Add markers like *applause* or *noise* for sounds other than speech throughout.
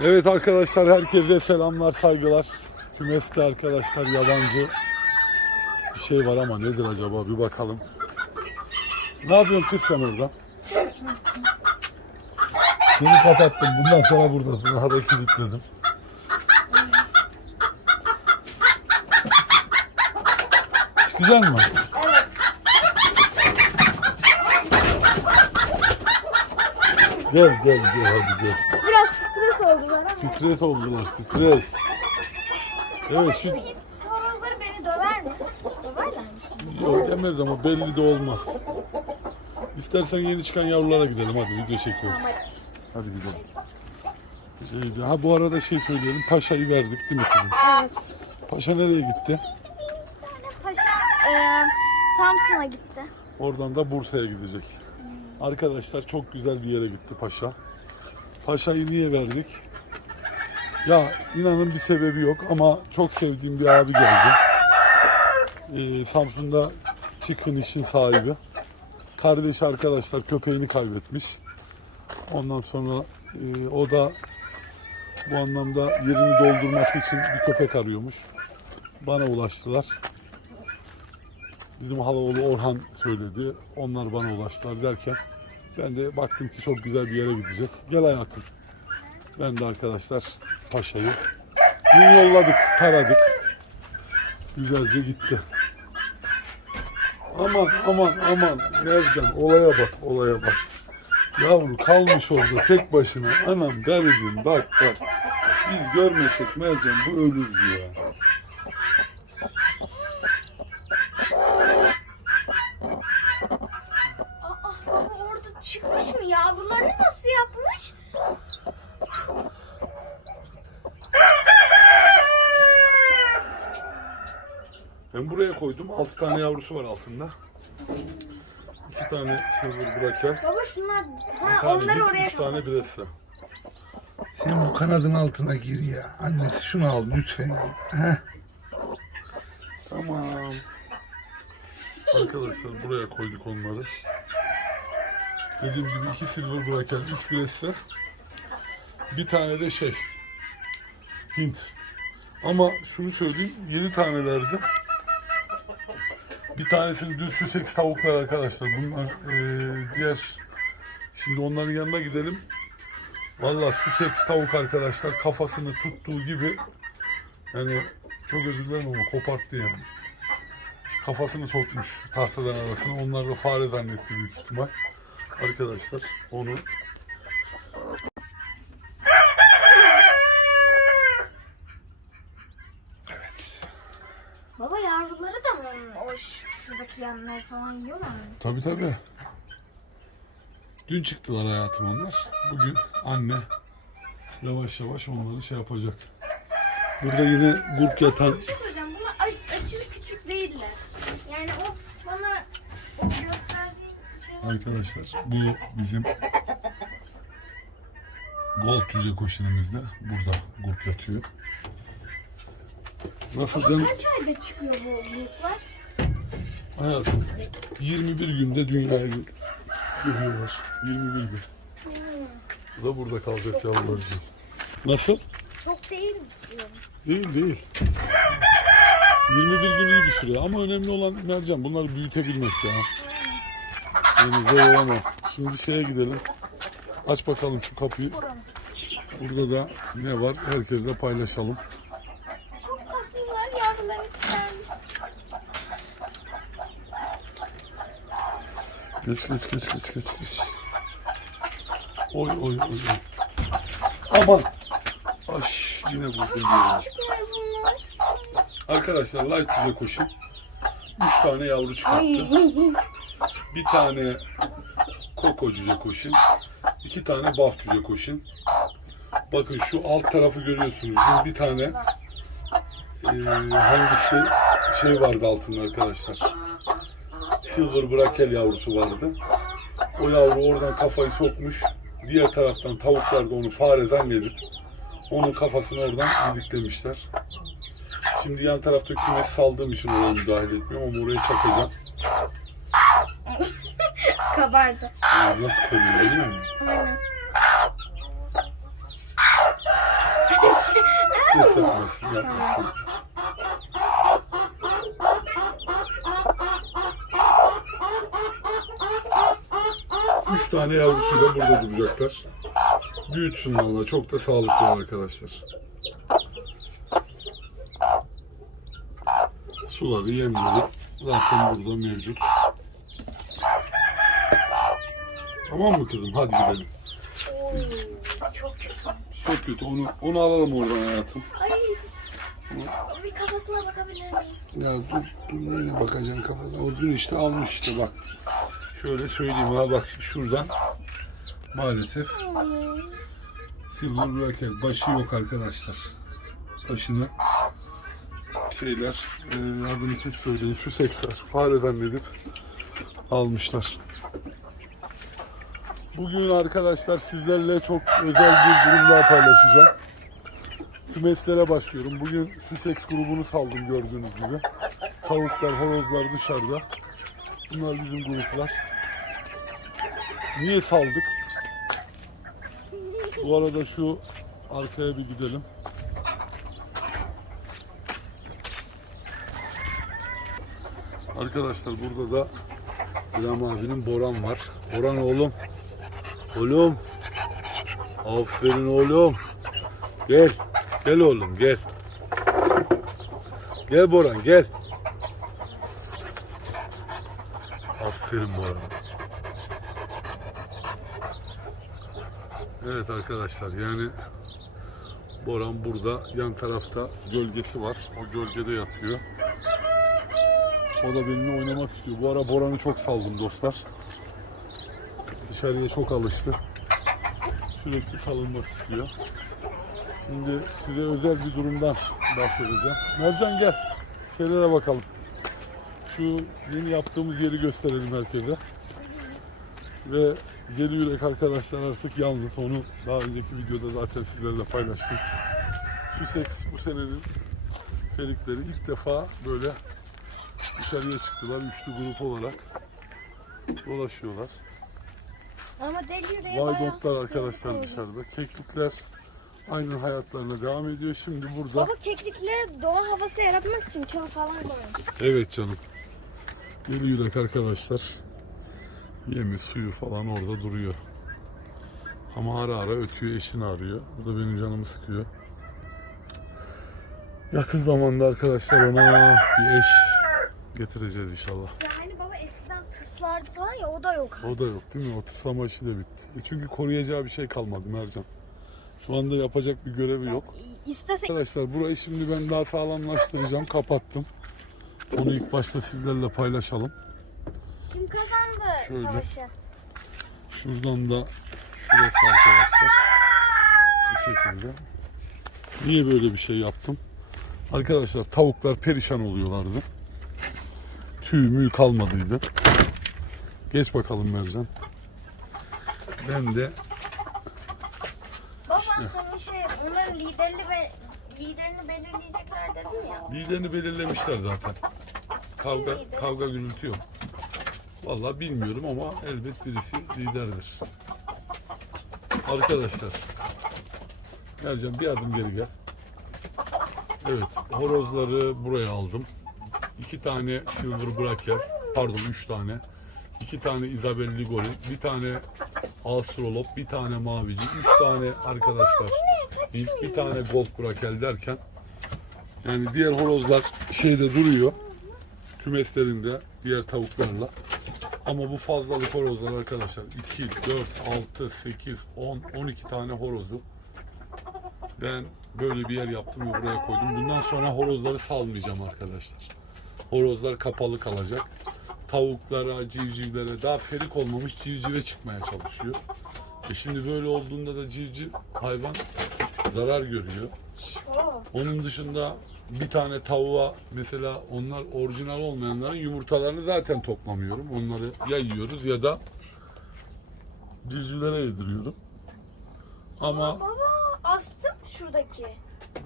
Evet arkadaşlar herkese selamlar saygılar. Kümeste arkadaşlar yabancı bir şey var ama nedir acaba bir bakalım. Ne yapıyorsun kız sen orada? Seni kapattım. Bundan sonra buradasın. Daha da kilitledim. Çıkacak mı? Gel gel gel hadi gel. Biraz stres oldular ama. Stres oldular stres. Evet şu Sorunları beni döver mi? Döverler mi? Yok demez ama belli de olmaz. İstersen yeni çıkan yavrulara gidelim hadi video çekiyoruz. Hadi gidelim. Şeydi, ha bu arada şey söyleyelim Paşa'yı verdik değil mi kızım? Evet. Paşa nereye gitti? Paşa e, Samsun'a gitti. Oradan da Bursa'ya gidecek. Arkadaşlar çok güzel bir yere gitti Paşa. Paşa'yı niye verdik? Ya inanın bir sebebi yok ama çok sevdiğim bir abi geldi. Ee, Samsun'da çıkın işin sahibi. Kardeş arkadaşlar köpeğini kaybetmiş. Ondan sonra e, o da bu anlamda yerini doldurması için bir köpek arıyormuş. Bana ulaştılar. Bizim halaoğlu Orhan söyledi. Onlar bana ulaştılar derken ben de baktım ki çok güzel bir yere gidecek. Gel hayatım. Ben de arkadaşlar Paşa'yı dün yolladık, taradık. Güzelce gitti. Aman aman aman Mercan olaya bak olaya bak. Yavru kalmış orada tek başına. Anam garibim bak bak. Biz görmesek Mercan bu ölürdü ya. Aa, baba orada çıkmış mı? Yavrularını nasıl yapmış? Ben buraya koydum. 6 tane yavrusu var altında. 2 tane silver braker. Baba şunlar, Bir ha tane onları dik, oraya üç tane biresi. Sen bu kanadın altına gir ya. Annesi şunu al lütfen. Heh. Tamam. Arkadaşlar buraya koyduk onları. Dediğim gibi iki silver braker, üç biresi. Bir tane de şey. Hint. Ama şunu söyleyeyim, 7 tanelerdi. Bir tanesini düz Sussex tavuklar arkadaşlar. Bunlar eee, diğer şimdi onların yanına gidelim. Vallahi Sussex tavuk arkadaşlar kafasını tuttuğu gibi yani çok özür dilerim ama koparttı yani. Kafasını sokmuş tahtadan arasına. Onlar da fare zannetti büyük ihtimal. Arkadaşlar onu Baba yavruları da mı onun o ş- şuradaki yanları falan yiyorlar mı? tabi tabi. Dün çıktılar hayatım onlar. Bugün anne yavaş yavaş onları şey yapacak. Burada yine gurk yatan Bir şey söyleyeceğim. Bunlar aşırı küçük değiller. Yani o bana o gösterdiğin şeyler... arkadaşlar bu bizim Gold cüce koşunumuzda burada gurk yatıyor. Nasıl canım? Kaç ayda çıkıyor bu bulutlar? Hayatım 21 günde dünyaya geliyorlar. 21 gün. Bu da burada kalacak yavrularcığım. Nasıl? Çok değil mi diyorum. Değil değil. 21 gün iyi bir süre ama önemli olan Mercan bunları büyütebilmek ya. Yani zor ama. Şimdi şeye gidelim. Aç bakalım şu kapıyı. Burada da ne var? Herkesle paylaşalım. Geç geç geç geç geç geç. Oy oy oy. oy. Aman. Ay yine vurdum diyorum. Arkadaşlar light cüce koşun. 3 tane yavru çıkarttı. Bir tane koko cüce koşun. iki tane baf cüce koşun. Bakın şu alt tarafı görüyorsunuz. Bir tane eee hangisi şey vardı altında arkadaşlar. Silver brakel yavrusu vardı. O yavru oradan kafayı sokmuş. Diğer taraftan tavuklar da onu fare zannedip onun kafasını oradan didiklemişler. Şimdi yan tarafta kümes saldığım için oraya müdahale etmiyorum ama oraya çakacağım. *laughs* Kabardı. Aa, Nasıl koyuyor değil mi? Aynen. Stres yapmasın, yapmasın. Üç tane yavrusuyla burada duracaklar. Büyütsün valla. Çok da sağlıklı arkadaşlar. Suları, yemleri zaten burada mevcut. Tamam mı kızım? Hadi gidelim. Oy, çok kötü. Çok kötü. Onu onu alalım oradan hayatım. Ay. Bir kafasına bakabilir miyim? Ya dur, dur neyle bakacaksın kafana? O dün işte almış işte bak. Şöyle söyleyeyim ha bak şuradan maalesef silver bracket başı yok arkadaşlar. Başını şeyler e, adını siz söyleyin şu seksler fare zannedip almışlar. Bugün arkadaşlar sizlerle çok özel bir durum daha paylaşacağım. Kümeslere başlıyorum. Bugün Sussex grubunu saldım gördüğünüz gibi. Tavuklar, horozlar dışarıda. Bunlar bizim gruplar. Niye saldık? Bu arada şu arkaya bir gidelim. Arkadaşlar burada da İlham abinin Boran var. Boran oğlum. Oğlum. Aferin oğlum. Gel. Gel oğlum gel. Gel Boran gel. Aferin Boran. Evet arkadaşlar yani Boran burada yan tarafta gölgesi var. O gölgede yatıyor. O da benimle oynamak istiyor. Bu ara Boran'ı çok saldım dostlar. Dışarıya çok alıştı. Sürekli salınmak istiyor. Şimdi size özel bir durumdan bahsedeceğim. Mercan gel. Şeylere bakalım. Şu yeni yaptığımız yeri gösterelim herkese. Ve Geri Yürek arkadaşlar artık yalnız. Onu daha önceki videoda zaten sizlerle paylaştık. Sussex bu senenin ferikleri ilk defa böyle dışarıya çıktılar. Üçlü grup olarak dolaşıyorlar. Ama deli yüreği Vaydotlar arkadaşlar dışarıda. Keklikler aynı hayatlarına devam ediyor. Şimdi burada Baba kekliklere doğa havası yaratmak için çalı falan koymuş. Evet canım. Deli yürek arkadaşlar. Yemi suyu falan orada duruyor. Ama ara ara ötüyor eşini arıyor. Bu da benim canımı sıkıyor. Yakın zamanda arkadaşlar ona bir eş getireceğiz inşallah. Yani baba eskiden tıslardı falan ya o da yok. O da yok değil mi? O tıslama işi de bitti. E çünkü koruyacağı bir şey kalmadı Mercan. Şu anda yapacak bir görevi yok. İstesek Arkadaşlar burayı şimdi ben daha sağlamlaştıracağım. Kapattım. Onu ilk başta sizlerle paylaşalım. Kim kazandı Şöyle. savaşı? Şuradan da şurası arkadaşlar. Bu şekilde. Niye böyle bir şey yaptım? Arkadaşlar tavuklar perişan oluyorlardı. Tüy mü kalmadıydı. Geç bakalım Mercan. Ben de Baba İşte. hani şey onların liderini ve liderini belirleyecekler dedin ya. liderini belirlemişler zaten. Kavga kavga gürültü yok. Vallahi bilmiyorum ama elbet birisi liderdir. Arkadaşlar. Mercan bir adım geri gel. Evet, horozları buraya aldım. İki tane silver braker, pardon üç tane. İki tane Isabel Ligori, bir tane Astrolop, bir tane Mavici, üç tane arkadaşlar. Bir, bir tane Gold Brakel derken yani diğer horozlar şeyde duruyor. Kümeslerinde diğer tavuklarla. Ama bu fazlalık horozlar arkadaşlar 2, 4, 6, 8, 10, 12 tane horozu ben böyle bir yer yaptım ve buraya koydum. Bundan sonra horozları salmayacağım arkadaşlar. Horozlar kapalı kalacak. Tavuklara, civcivlere daha ferik olmamış civcive çıkmaya çalışıyor. E şimdi böyle olduğunda da civciv hayvan zarar görüyor. Onun dışında bir tane tavuğa mesela onlar orijinal olmayanların yumurtalarını zaten toplamıyorum. Onları ya yiyoruz ya da civcivlere yediriyorum. Ama Baba astım şuradaki.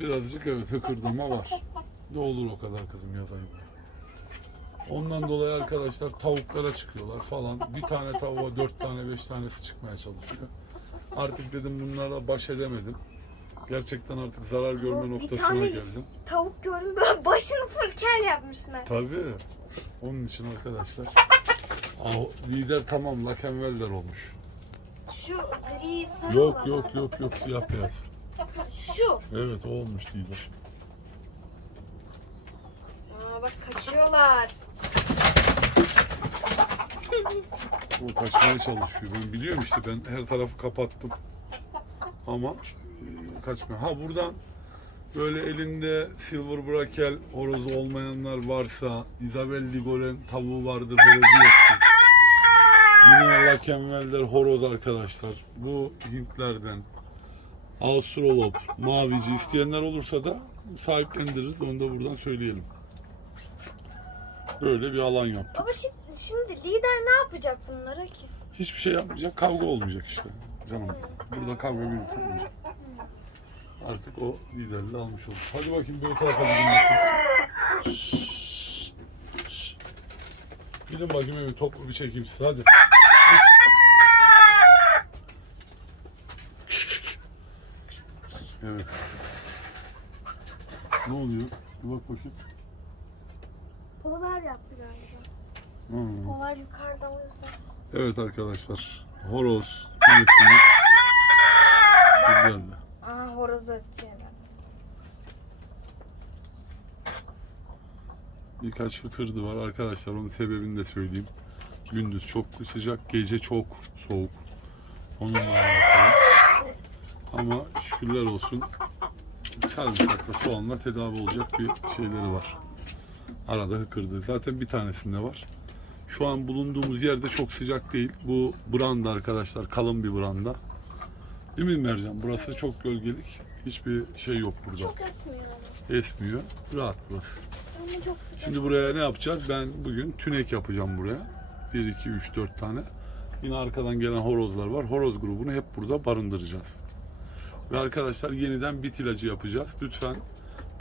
birazcık evet hıkırdama var. Ne olur o kadar kızım yaz ayında. Ondan dolayı arkadaşlar tavuklara çıkıyorlar falan. Bir tane tavuğa dört tane beş tanesi çıkmaya çalışıyor. Artık dedim bunlarla baş edemedim. Gerçekten artık zarar görme Bir noktasına tane- geldin. Tavuk gördüm böyle *laughs* başını full kel yapmışlar. Tabii. Onun için arkadaşlar. *laughs* Aa, lider tamam Lakenveller olmuş. Şu gri sarı Yok olan. yok yok yok siyah beyaz. Şu. Evet o olmuş lider. Aa bak kaçıyorlar. O kaçmaya çalışıyor. Ben biliyorum işte ben her tarafı kapattım. Ama kaçmıyor. Ha buradan böyle elinde silver brakel horozu olmayanlar varsa Isabel Ligolen tavuğu vardır horozu yoktur. Yine Lakenvelder horoz arkadaşlar. Bu Hintlerden. Australop, mavici isteyenler olursa da sahiplendiririz. Onu da buradan söyleyelim. Böyle bir alan yaptık. Baba şi- şimdi lider ne yapacak bunlara ki? Hiçbir şey yapmayacak, kavga olmayacak işte. Canım. Burada kavga bir olmayacak. Artık o liderliği almış olur. Hadi bakayım bir tarafa gidin bakayım. Şşş, şşş. Gidin bakayım bir toplu bir çekeyim size hadi. Evet. Ne oluyor? Bir bak bakayım. Polar yaptı galiba. Hmm. Polar yukarıda o yüzden. Evet arkadaşlar. Horoz. Sizlerle. Atıyor. Birkaç hıkırdı var arkadaşlar. Onun sebebini de söyleyeyim. Gündüz çok sıcak, gece çok soğuk. Onunla alakalı. Ama şükürler olsun sarımsakla soğanla tedavi olacak bir şeyleri var. Arada hıkırdı. Zaten bir tanesinde var. Şu an bulunduğumuz yerde çok sıcak değil. Bu branda arkadaşlar. Kalın bir branda. Değil mi Mercan? Burası çok gölgelik. Hiçbir şey yok burada. Çok esmiyor ama. Esmiyor. Rahat burası. Ama çok sıcak. Şimdi buraya ne yapacağız? Ben bugün tünek yapacağım buraya. 1, 2, 3, 4 tane. Yine arkadan gelen horozlar var. Horoz grubunu hep burada barındıracağız. Ve arkadaşlar yeniden bit ilacı yapacağız. Lütfen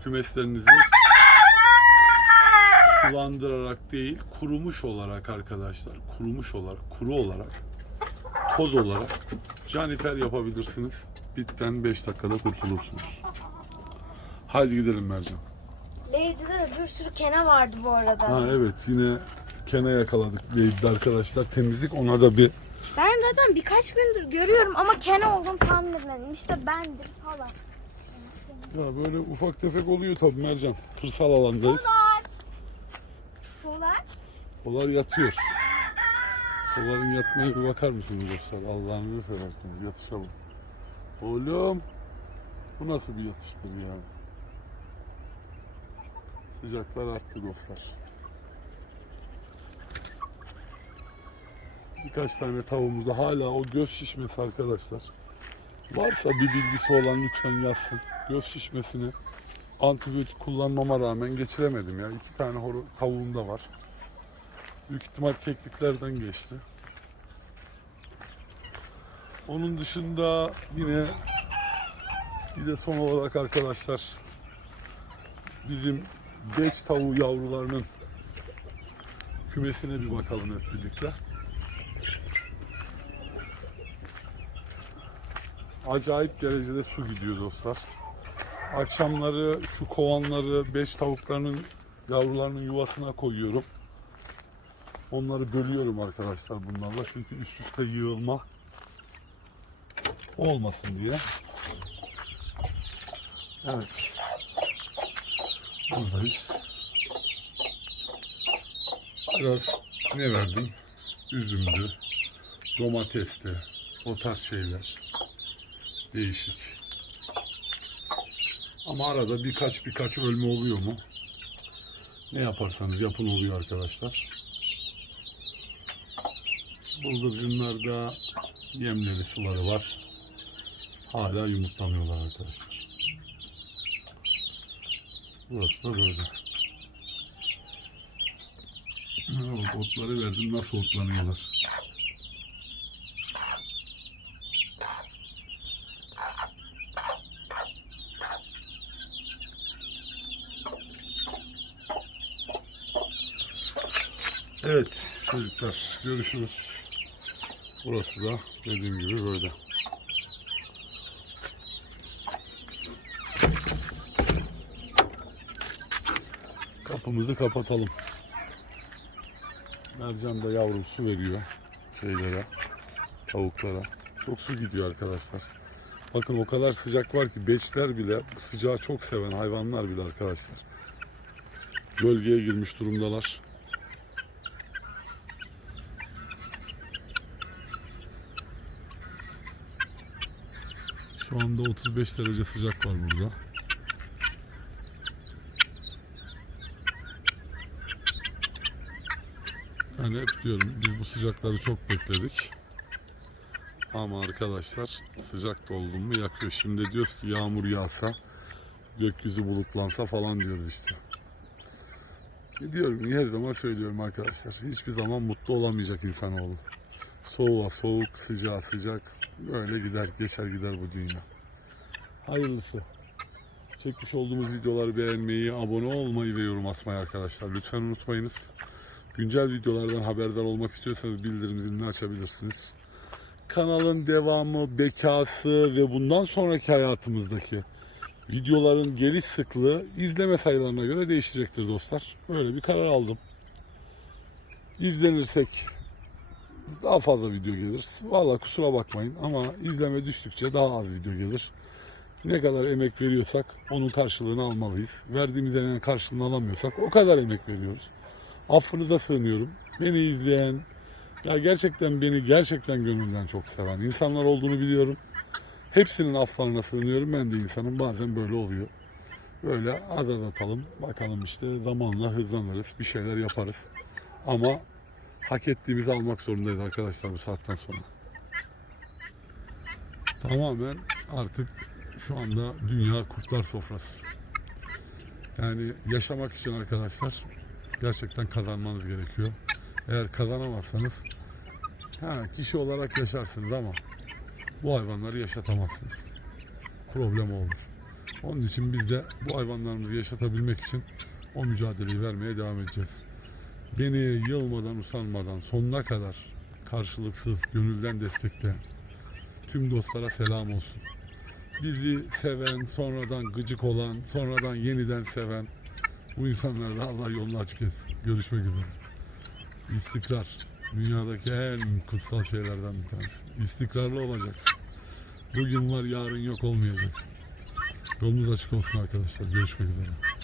kümeslerinizi sulandırarak değil, kurumuş olarak arkadaşlar, kurumuş olarak, kuru olarak, toz olarak caniper yapabilirsiniz. Bitten 5 dakikada kurtulursunuz. Haydi gidelim Mercan. Lady'de de bir sürü kene vardı bu arada. Ha evet yine kene yakaladık Lady'de arkadaşlar. Temizlik ona da bir Ben zaten birkaç gündür görüyorum ama kene olduğunu tahmin etmedim. İşte bendir falan. ya böyle ufak tefek oluyor tabii Mercan. Kırsal alandayız. Polar. Olar yatıyor. Oların yatmaya bakar mısınız dostlar? Allah'ınızı seversiniz yatışa bak. Oğlum bu nasıl bir yatıştır ya? Sıcaklar arttı dostlar. Birkaç tane tavuğumuzda hala o göz şişmesi arkadaşlar. Varsa bir bilgisi olan lütfen yazsın. Göz şişmesini antibiyotik kullanmama rağmen geçiremedim ya. İki tane horo- tavuğum var. Büyük ihtimal kekliklerden geçti. Onun dışında yine bir de son olarak arkadaşlar bizim geç tavuğu yavrularının kümesine bir bakalım hep birlikte. Acayip derecede su gidiyor dostlar. Akşamları şu kovanları beş tavuklarının yavrularının yuvasına koyuyorum. Onları bölüyorum arkadaşlar bunlarla çünkü üst üste yığılma olmasın diye. Evet. Buradayız. Biraz ne verdim? Üzümdü, domatesti, o tarz şeyler. Değişik. Ama arada birkaç birkaç ölme oluyor mu? Ne yaparsanız yapın oluyor arkadaşlar. Bıldırcınlarda yemleri suları var. Hala yumurtlamıyorlar arkadaşlar. Burası da böyle. Bak otları verdim nasıl otlanıyorlar. Evet çocuklar görüşürüz. Burası da dediğim gibi böyle. Kapımızı kapatalım. Mercan da yavrum su veriyor şeylere, tavuklara. Çok su gidiyor arkadaşlar. Bakın o kadar sıcak var ki beçler bile sıcağı çok seven hayvanlar bile arkadaşlar. Bölgeye girmiş durumdalar. Şu anda 35 derece sıcak var burada. Yani hep diyorum biz bu sıcakları çok bekledik. Ama arkadaşlar sıcak da mu yakıyor. Şimdi diyoruz ki yağmur yağsa, gökyüzü bulutlansa falan diyoruz işte. Diyorum her zaman söylüyorum arkadaşlar. Hiçbir zaman mutlu olamayacak insanoğlu. Soğuğa soğuk, sıcağa sıcak. Böyle gider, geçer gider bu dünya. Hayırlısı. Çekmiş olduğumuz videoları beğenmeyi, abone olmayı ve yorum atmayı arkadaşlar. Lütfen unutmayınız. Güncel videolardan haberdar olmak istiyorsanız bildirim zilini açabilirsiniz. Kanalın devamı, bekası ve bundan sonraki hayatımızdaki videoların geliş sıklığı izleme sayılarına göre değişecektir dostlar. Böyle bir karar aldım. İzlenirsek daha fazla video gelir. Valla kusura bakmayın ama izleme düştükçe daha az video gelir. Ne kadar emek veriyorsak onun karşılığını almalıyız. Verdiğimiz emeğin karşılığını alamıyorsak o kadar emek veriyoruz. Affınıza sığınıyorum. Beni izleyen, ya gerçekten beni gerçekten gönülden çok seven insanlar olduğunu biliyorum. Hepsinin afflarına sığınıyorum. Ben de insanım. Bazen böyle oluyor. Böyle az az atalım. Bakalım işte zamanla hızlanırız. Bir şeyler yaparız. Ama hak ettiğimizi almak zorundayız arkadaşlar bu saatten sonra. Tamamen artık şu anda dünya kurtlar sofrası. Yani yaşamak için arkadaşlar gerçekten kazanmanız gerekiyor. Eğer kazanamazsanız ha, kişi olarak yaşarsınız ama bu hayvanları yaşatamazsınız. Problem olur. Onun için biz de bu hayvanlarımızı yaşatabilmek için o mücadeleyi vermeye devam edeceğiz. Beni yılmadan usanmadan sonuna kadar karşılıksız gönülden destekleyen tüm dostlara selam olsun. Bizi seven, sonradan gıcık olan, sonradan yeniden seven bu insanlara da Allah yolunu açık etsin. Görüşmek üzere. İstikrar. Dünyadaki en kutsal şeylerden bir tanesi. İstikrarlı olacaksın. Bugün var yarın yok olmayacaksın. Yolunuz açık olsun arkadaşlar. Görüşmek üzere.